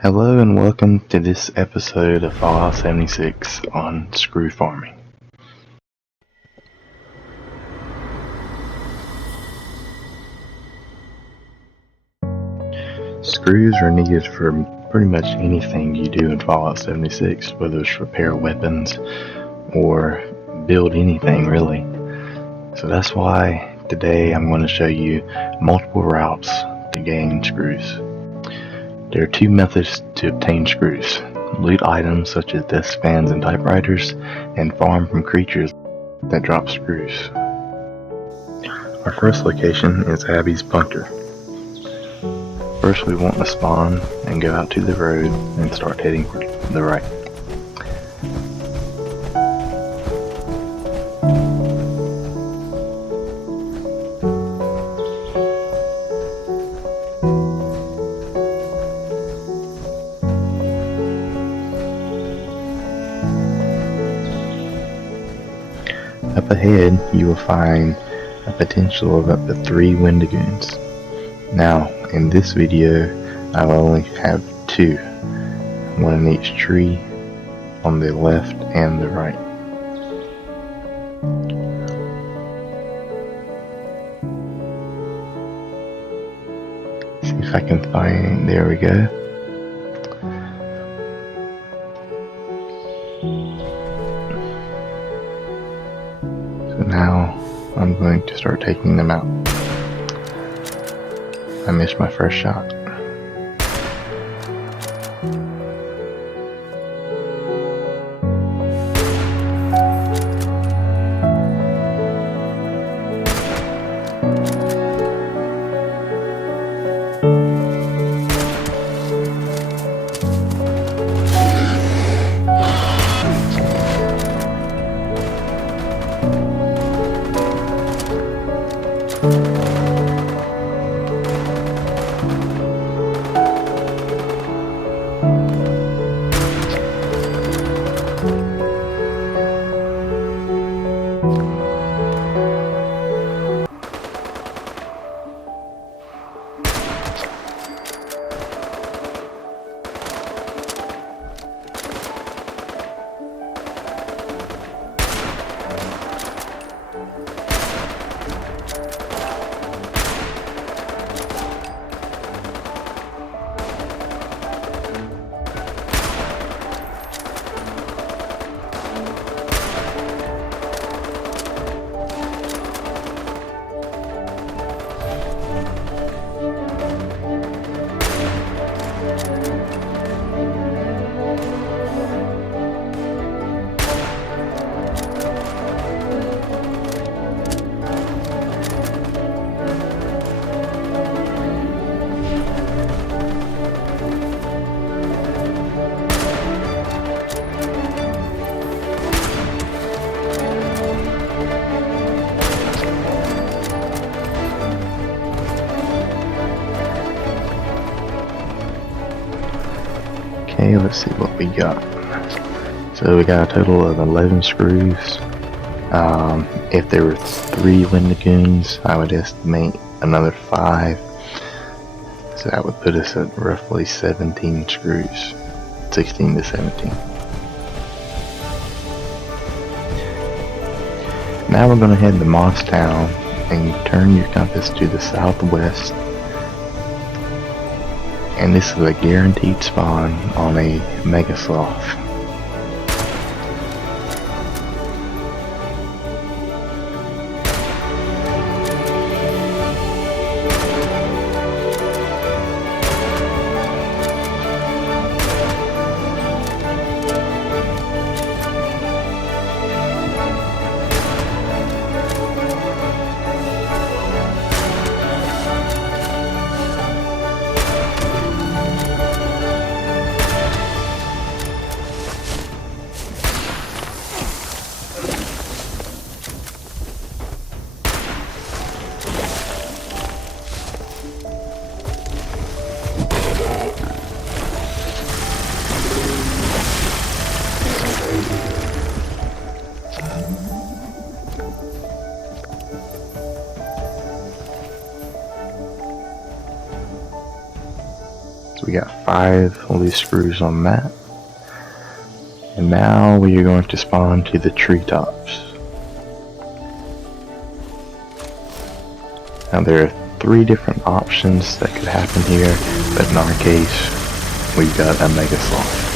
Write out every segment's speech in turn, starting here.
Hello and welcome to this episode of Fallout 76 on screw farming. Screws are needed for pretty much anything you do in Fallout 76, whether it's repair weapons or build anything really. So that's why today I'm going to show you multiple routes to gain screws. There are two methods to obtain screws: loot items such as desk fans and typewriters, and farm from creatures that drop screws. Our first location is Abby's Bunker. First we want to spawn and go out to the road and start heading to the right. Up ahead, you will find a potential of up to 3 Wendigos. Now, in this video, I will only have 2, one in each tree, on the left and the right. See if I can find, there we go. Now I'm going to start taking them out. I missed my first shot. Okay, let's see what we got. So we got a total of 11 screws. If there were 3 Wendigos, I would estimate another 5. So that would put us at roughly 17 screws. 16 to 17. Now we're going to head to Mosstown and turn your compass to the southwest. And this is a guaranteed spawn on a Mega Sloth. we got 5 loose screws on that. And now we are going to spawn to the treetops. Now there are 3 different options that could happen here, but in our case, we've got a Mega Sloth.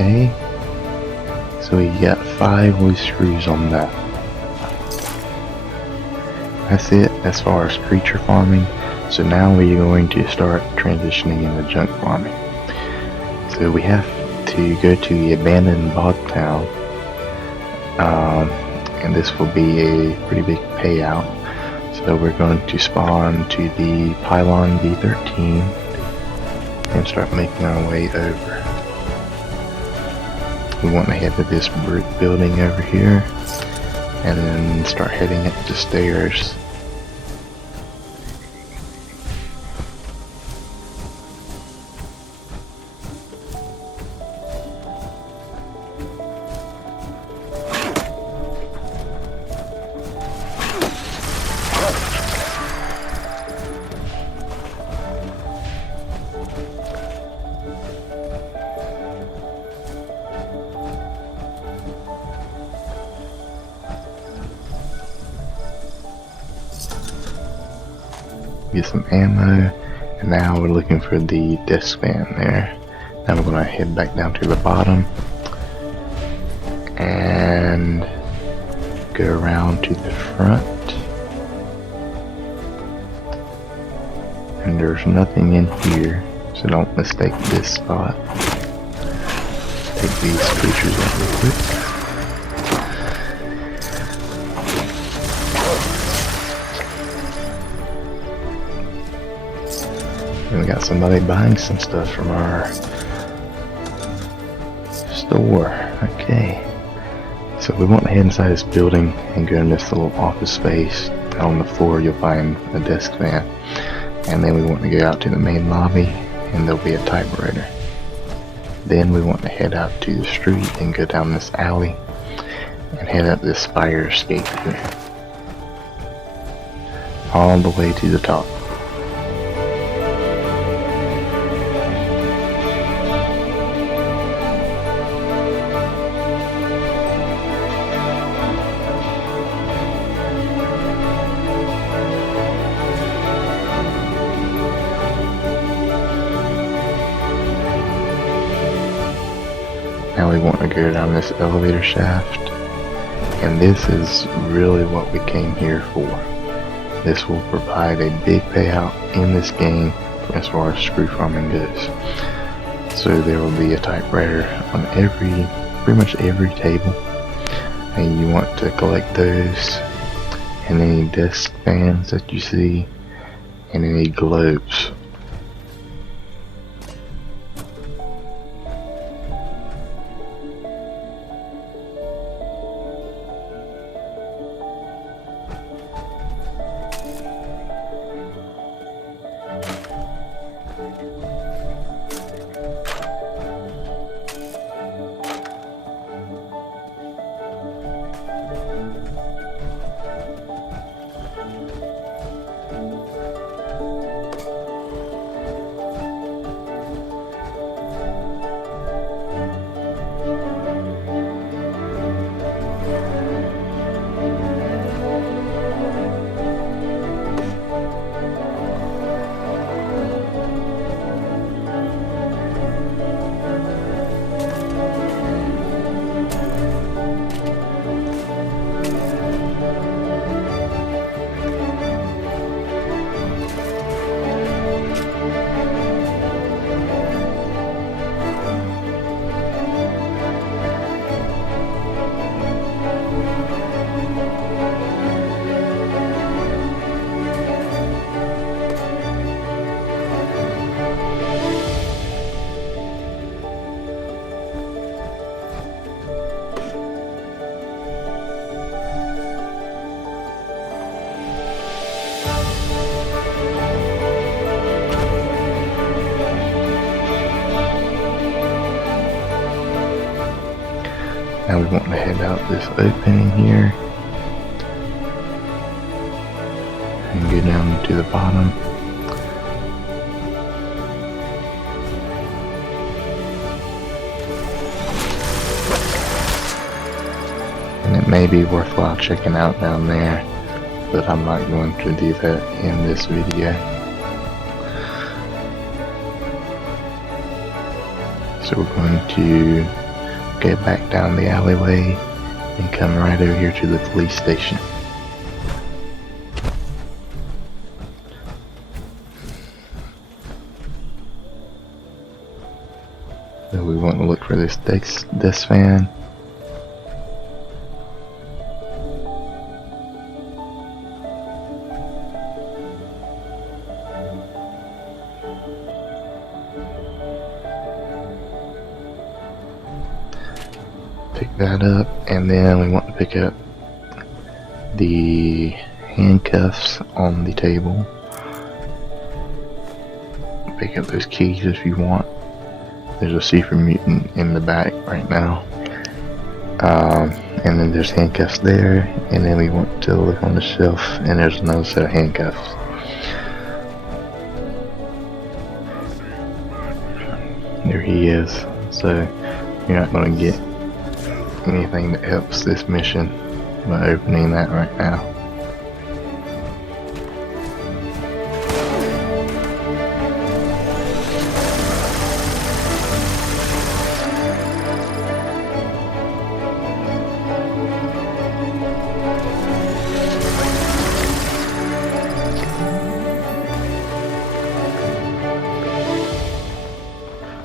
Okay, so we got 5 loose screws on that. That's it as far as creature farming. So now we're going to start transitioning into junk farming. So we have to go to the abandoned bog town, and this will be a pretty big payout. So we're going to spawn to the Pylon V13 and start making our way over. We want to head to this brick building over here and then start heading up the stairs. Get some ammo, and now we're looking for the desk fan there. Now we're going to head back down to the bottom and go around to the front, and there's nothing in here, so don't mistake this spot. Take these creatures out real quick. And we got somebody buying some stuff from our store. Okay. So we want to head inside this building and go in this little office space. On the floor you'll find a desk fan. And then we want to go out to the main lobby and there'll be a typewriter. Then we want to head out to the street and go down this alley and head up this fire escape here. All the way to the top. Now we want to go down this elevator shaft, and this is really what we came here for. This will provide a big payout in this game as far as screw farming goes. So there will be a typewriter on pretty much every table, and you want to collect those, and any desk fans that you see, and any globes. want to head out this opening here and go down to the bottom. And it may be worthwhile checking out down there, but I'm not going to do that in this video. So we're going to go back down the alleyway and come right over here to the police station. So we want to look for this desk fan. Pick that up, and then we want to pick up the handcuffs on the table. Pick up those keys if you want. There's a Super Mutant in the back right now. And then there's handcuffs there, and then we want to look on the shelf, and there's another set of handcuffs. There he is. So you're not going to get anything that helps this mission by opening that right now.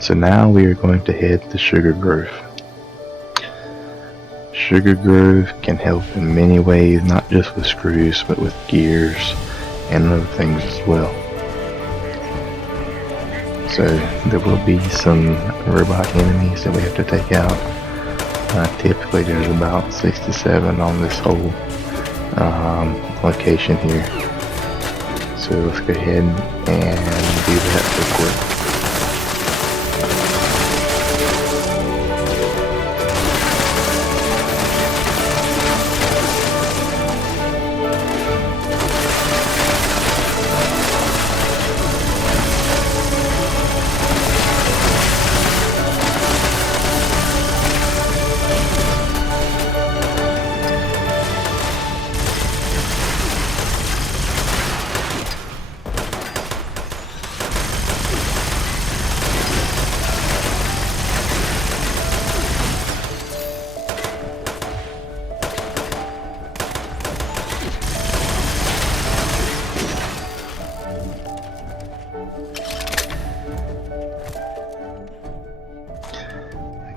So now we are going to head to Sugar Grove. Sugar Grove can help in many ways, not just with screws, but with gears and other things as well. So there will be some robot enemies that we have to take out. Typically there's about 6 to 7 on this whole location here. So let's go ahead and do that real quick.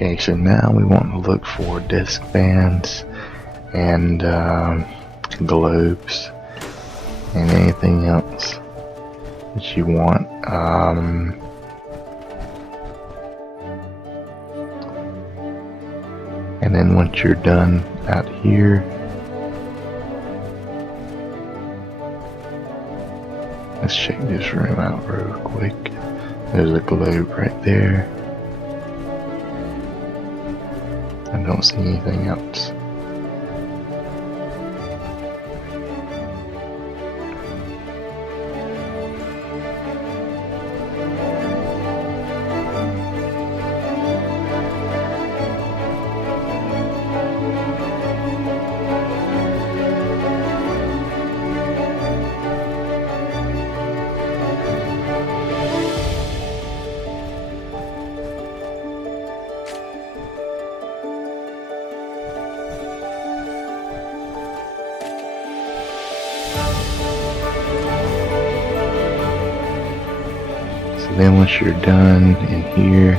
Okay, so now we want to look for desk fans and globes and anything else that you want. And then once you're done out here, let's check this room out real quick. There's a globe right there. I don't see anything else. Then once you're done in here,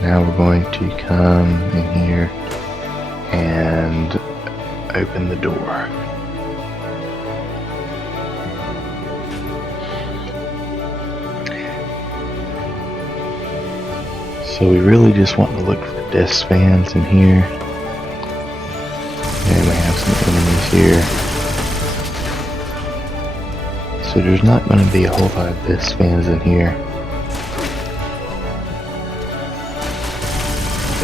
now we're going to come in here and open the door. So we really just want to look for desk fans in here. And we have some enemies here. So there's not going to be a whole lot of desk fans in here.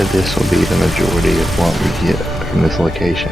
that this will be the majority of what we get from this location.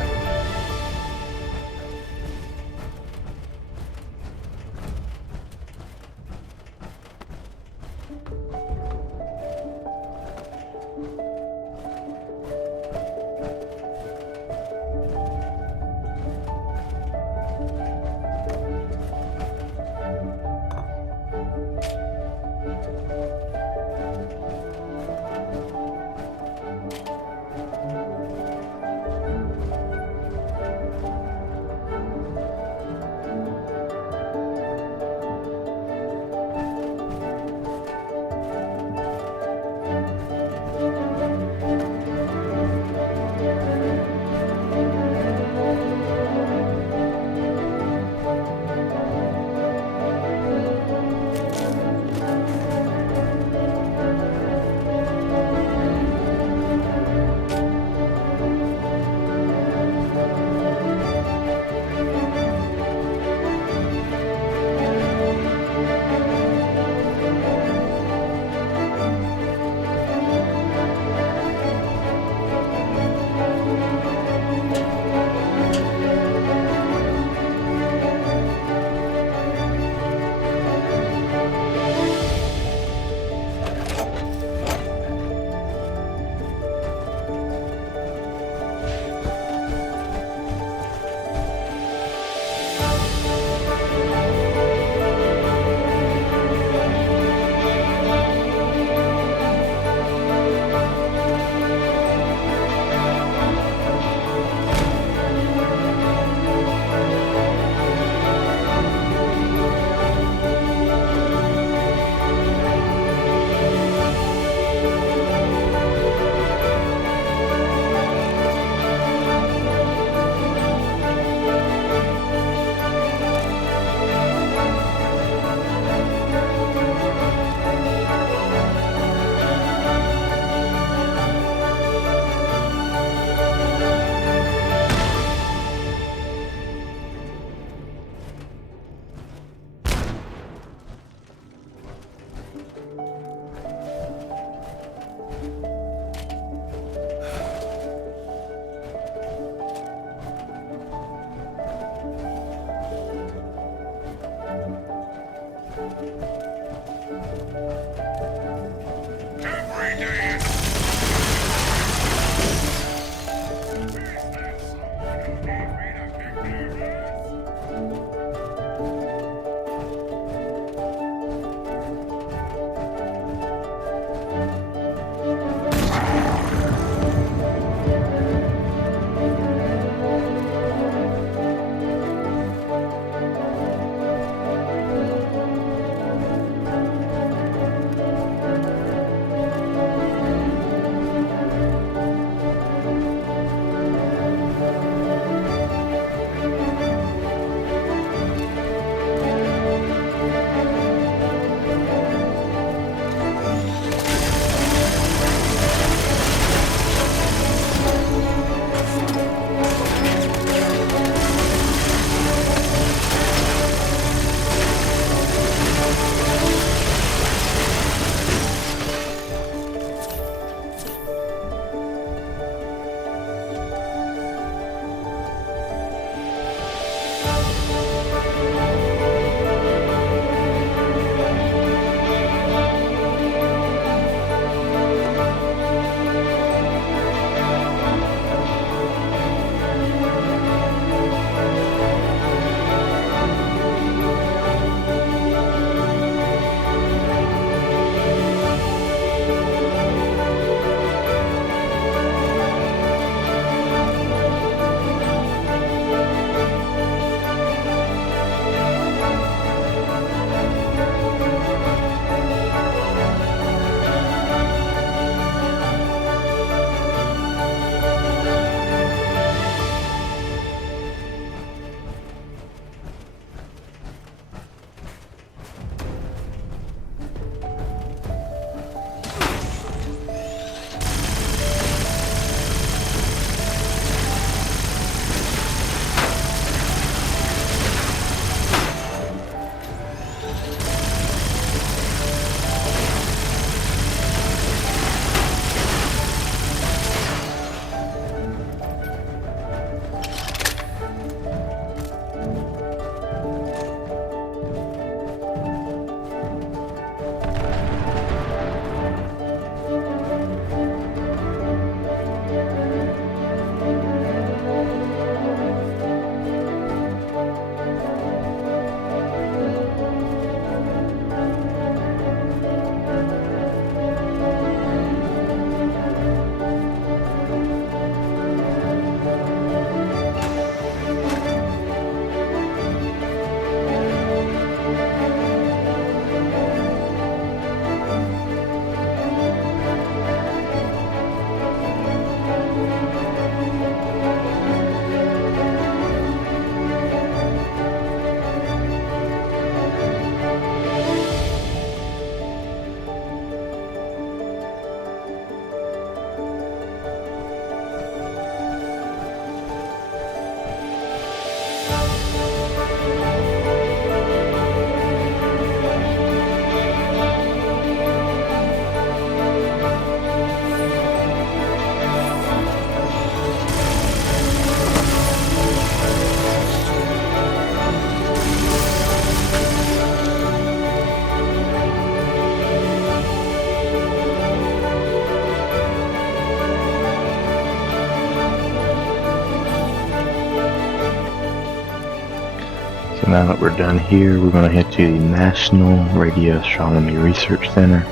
So now that we're done here, we're going to head to the National Radio Astronomy Research Center.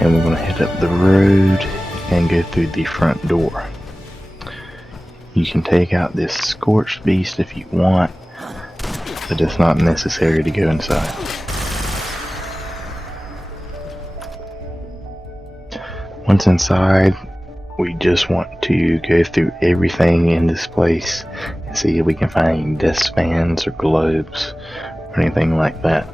And we're going to head up the road and go through the front door. You can take out this Scorched Beast if you want, but it's not necessary to go inside. Once inside, we just want to go through everything in this place and see if we can find any desk fans or globes or anything like that.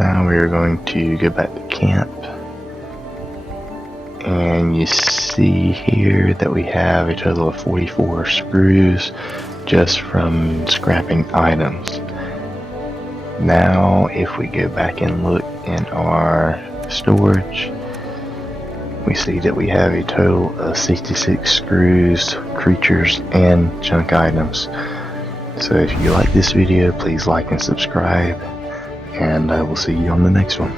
Now we are going to go back to camp, and you see here that we have a total of 44 screws just from scrapping items. Now if we go back and look in our storage, we see that we have a total of 66 screws, creatures, and junk items. So if you like this video, please like and subscribe, and I will see you on the next one.